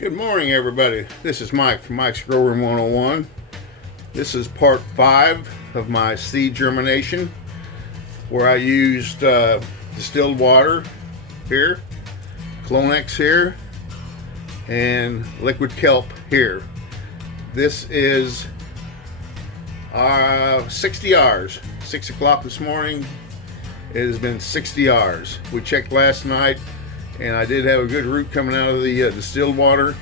Good morning, everybody. This is Mike from Mike's Grow Room 101. This is part 5 of my seed germination, where I used distilled water here, Clonex here, and liquid kelp here. This is 60 hours. 6 o'clock this morning. It has been 60 hours. We checked last night, and I did have a good root coming out of the distilled water.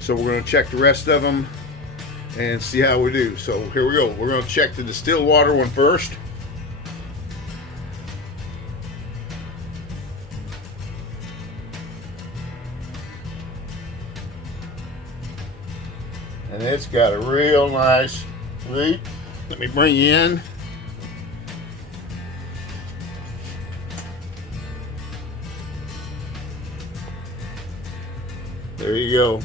So we're going to check the rest of them and see how we do. So here we go. We're going to check the distilled water one first. And it's got a real nice root. Let me bring you in. There you go.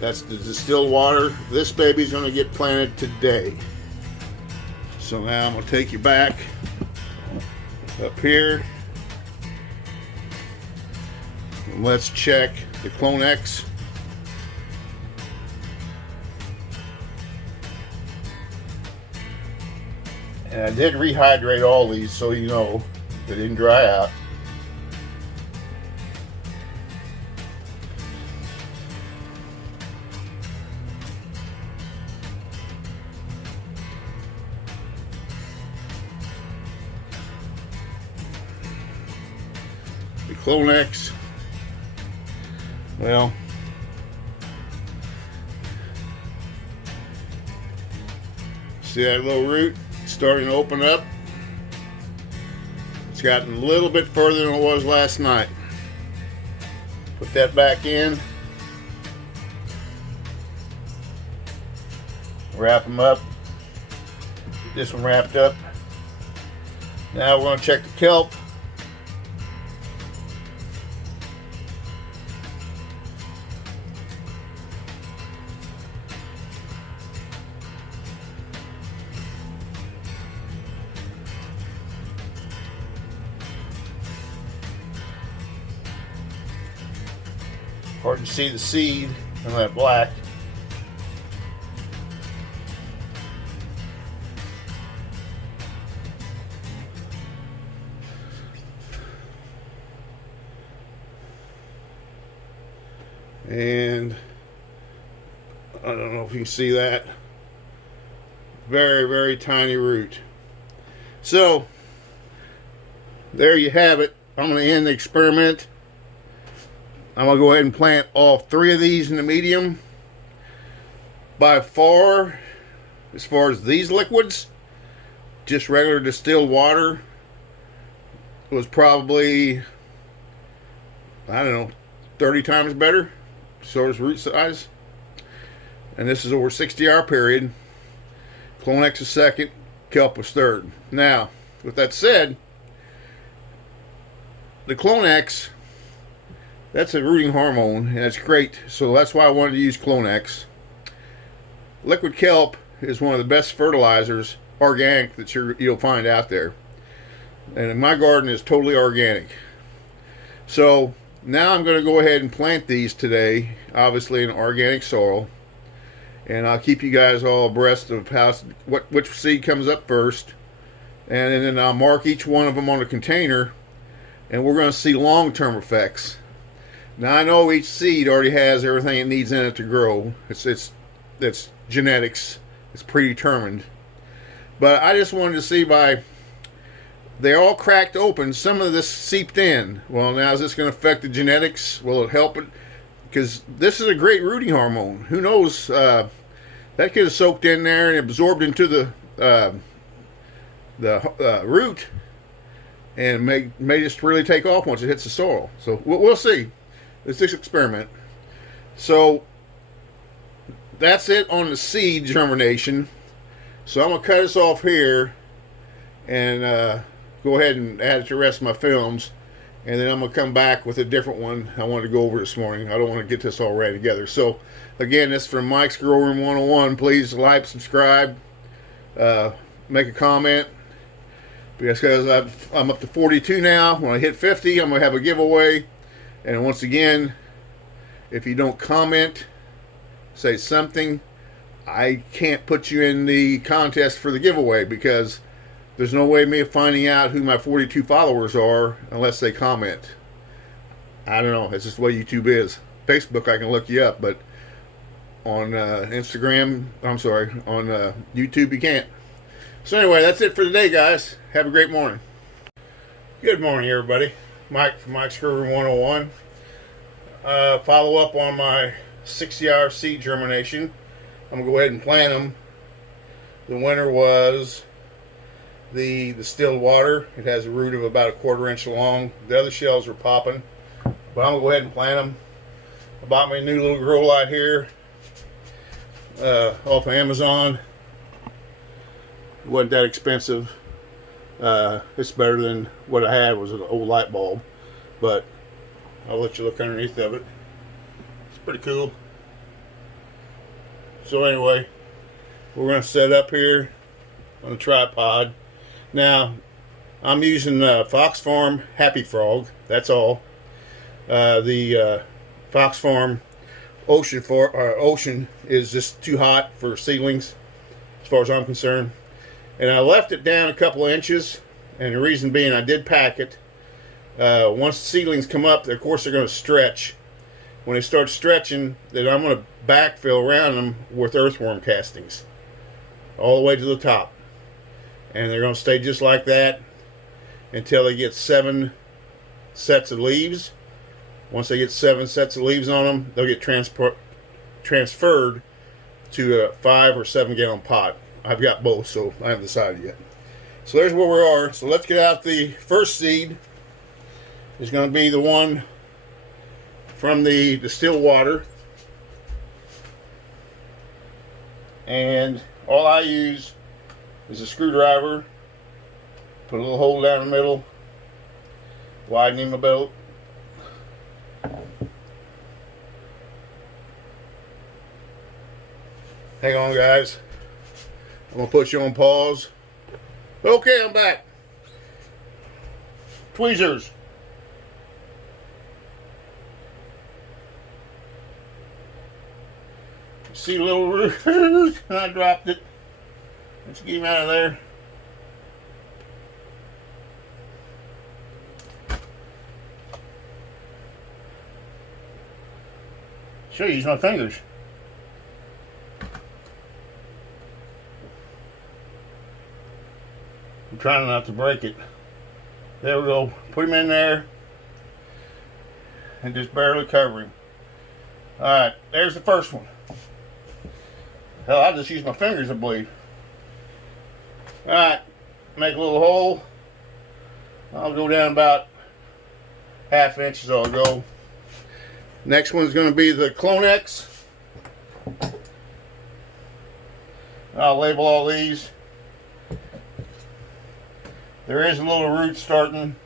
That's the distilled water. This baby's going to get planted today. So now I'm going to take you back up here. And let's check the Clonex. And I did rehydrate all these so you know they didn't dry out. The Clonex, well, see that little root starting to open up? It's gotten a little bit further than it was last night. Put that back in. Wrap them up. Get this one wrapped up. Now we're going to check the kelp. Hard to see the seed in that black. And I don't know if you can see that. Very, very tiny root. So there you have it. I'm going to end the experiment. I'm going to go ahead and plant all 3 of these in the medium. By far, as far as these liquids, just regular distilled water was probably, I don't know, 30 times better. So is root size. And this is over a 60-hour period. Clonex is second, kelp was third. Now, with that said, the Clonex, that's a rooting hormone, and it's great. So that's why I wanted to use Clonex. Liquid kelp is one of the best fertilizers, organic, that you'll find out there. And my garden is totally organic. So now I'm going to go ahead and plant these today, obviously in organic soil. And I'll keep you guys all abreast of which seed comes up first. And then I'll mark each one of them on a container. And we're going to see long-term effects. Now I know each seed already has everything it needs in it to grow. It's genetics. It's predetermined. But I just wanted to see they're all cracked open. Some of this seeped in. Well, now is this going to affect the genetics? Will it help it? Because this is a great rooting hormone. Who knows? That could have soaked in there and absorbed into the root and made it really take off once it hits the soil. So we'll see. It's this experiment. So that's it on the seed germination. So I'm going to cut this off here and go ahead and add it to the rest of my films. And then I'm going to come back with a different one I wanted to go over this morning. I don't want to get this all ready together. So again, this is from Mike's Grow Room 101. Please like, subscribe, make a comment. Because I'm up to 42 now. When I hit 50, I'm going to have a giveaway. And once again, If you don't comment, say something, I can't put you in the contest for the giveaway, because there's no way of me finding out who my 42 followers are unless they comment. I don't know. It's just the way YouTube is. Facebook, I can look you up, but on Instagram, I'm sorry, on YouTube, you can't. So anyway, that's it for today, guys. Have a great morning. Good morning, everybody. Mike from Mike's Grow Room 101. Follow up on my 60-hour seed germination. I'm going to go ahead and plant them. The winner was the distilled water. It has a root of about 1/4 inch long. The other shells are popping, but I'm going to go ahead and plant them. I bought me a new little grow light here off of Amazon. It wasn't that expensive. It's better than what I had, was an old light bulb, but I'll let you look underneath of it. It's pretty cool. So anyway, we're going to set up here on a tripod. Now, I'm using Fox Farm Happy Frog. That's all. The Fox Farm Ocean is just too hot for seedlings, as far as I'm concerned. And I left it down a couple of inches, and the reason being, I did pack it. Once the seedlings come up, of course they're going to stretch. When they start stretching, then I'm going to backfill around them with earthworm castings all the way to the top, and they're going to stay just like that until they get 7 sets of leaves. Once they get 7 sets of leaves on them, they'll get transferred to a 5 or 7 gallon pot. I've got both, so I haven't decided yet. So there's where we are. So let's get out the first seed. It's going to be the one from the distilled water. And all I use is a screwdriver. Put a little hole down the middle, widen him about. Hang on, guys. I'm going to put you on pause. Okay, I'm back. Tweezers. See a little root? I dropped it. Let's get him out of there. Should use my fingers. I'm trying not to break it. There we go. Put him in there and just barely cover him. Alright, there's the first one. Hell, I'll just use my fingers, I believe. Alright, make a little hole. I'll go down about 1/2 inch is all I'll go. Next one's going to be the Clonex. I'll label all these. There is a little root starting.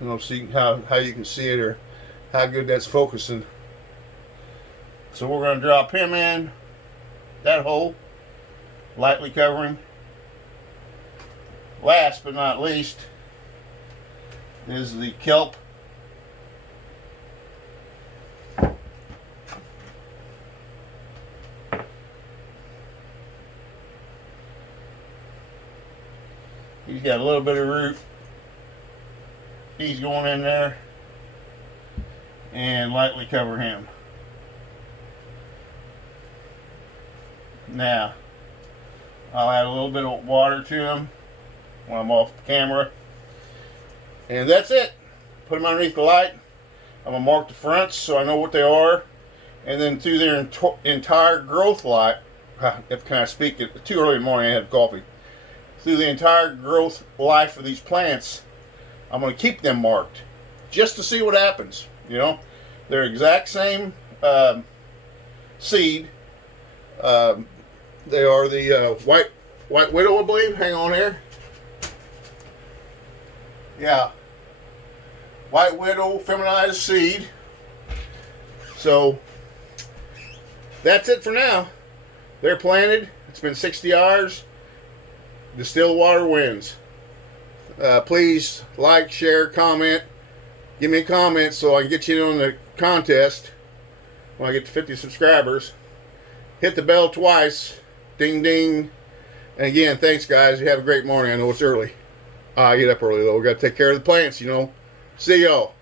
I don't see how you can see it or how good that's focusing. So we're going to drop him in that hole, lightly covering. Last but not least is the kelp. He's got a little bit of root. He's going in there, and lightly cover him. Now, I'll add a little bit of water to him when I'm off the camera. And that's it. Put them underneath the light. I'm going to mark the fronts so I know what they are. And then through their entire growth life, can I speak? It's too early in the morning, I had coffee. Through the entire growth life of these plants, I'm going to keep them marked just to see what happens. You know, they're exact same seed. They are the white widow, I believe. Hang on here. Yeah, white widow feminized seed. So that's it for now. They're planted. It's been 60 hours. Distilled water wins. Please like, share, comment. Give me a comment so I can get you in on the contest when I get to 50 subscribers. Hit the bell twice. Ding, ding. And again, thanks, guys. You have a great morning. I know it's early. I get up early, though. We got to take care of the plants, you know. See y'all.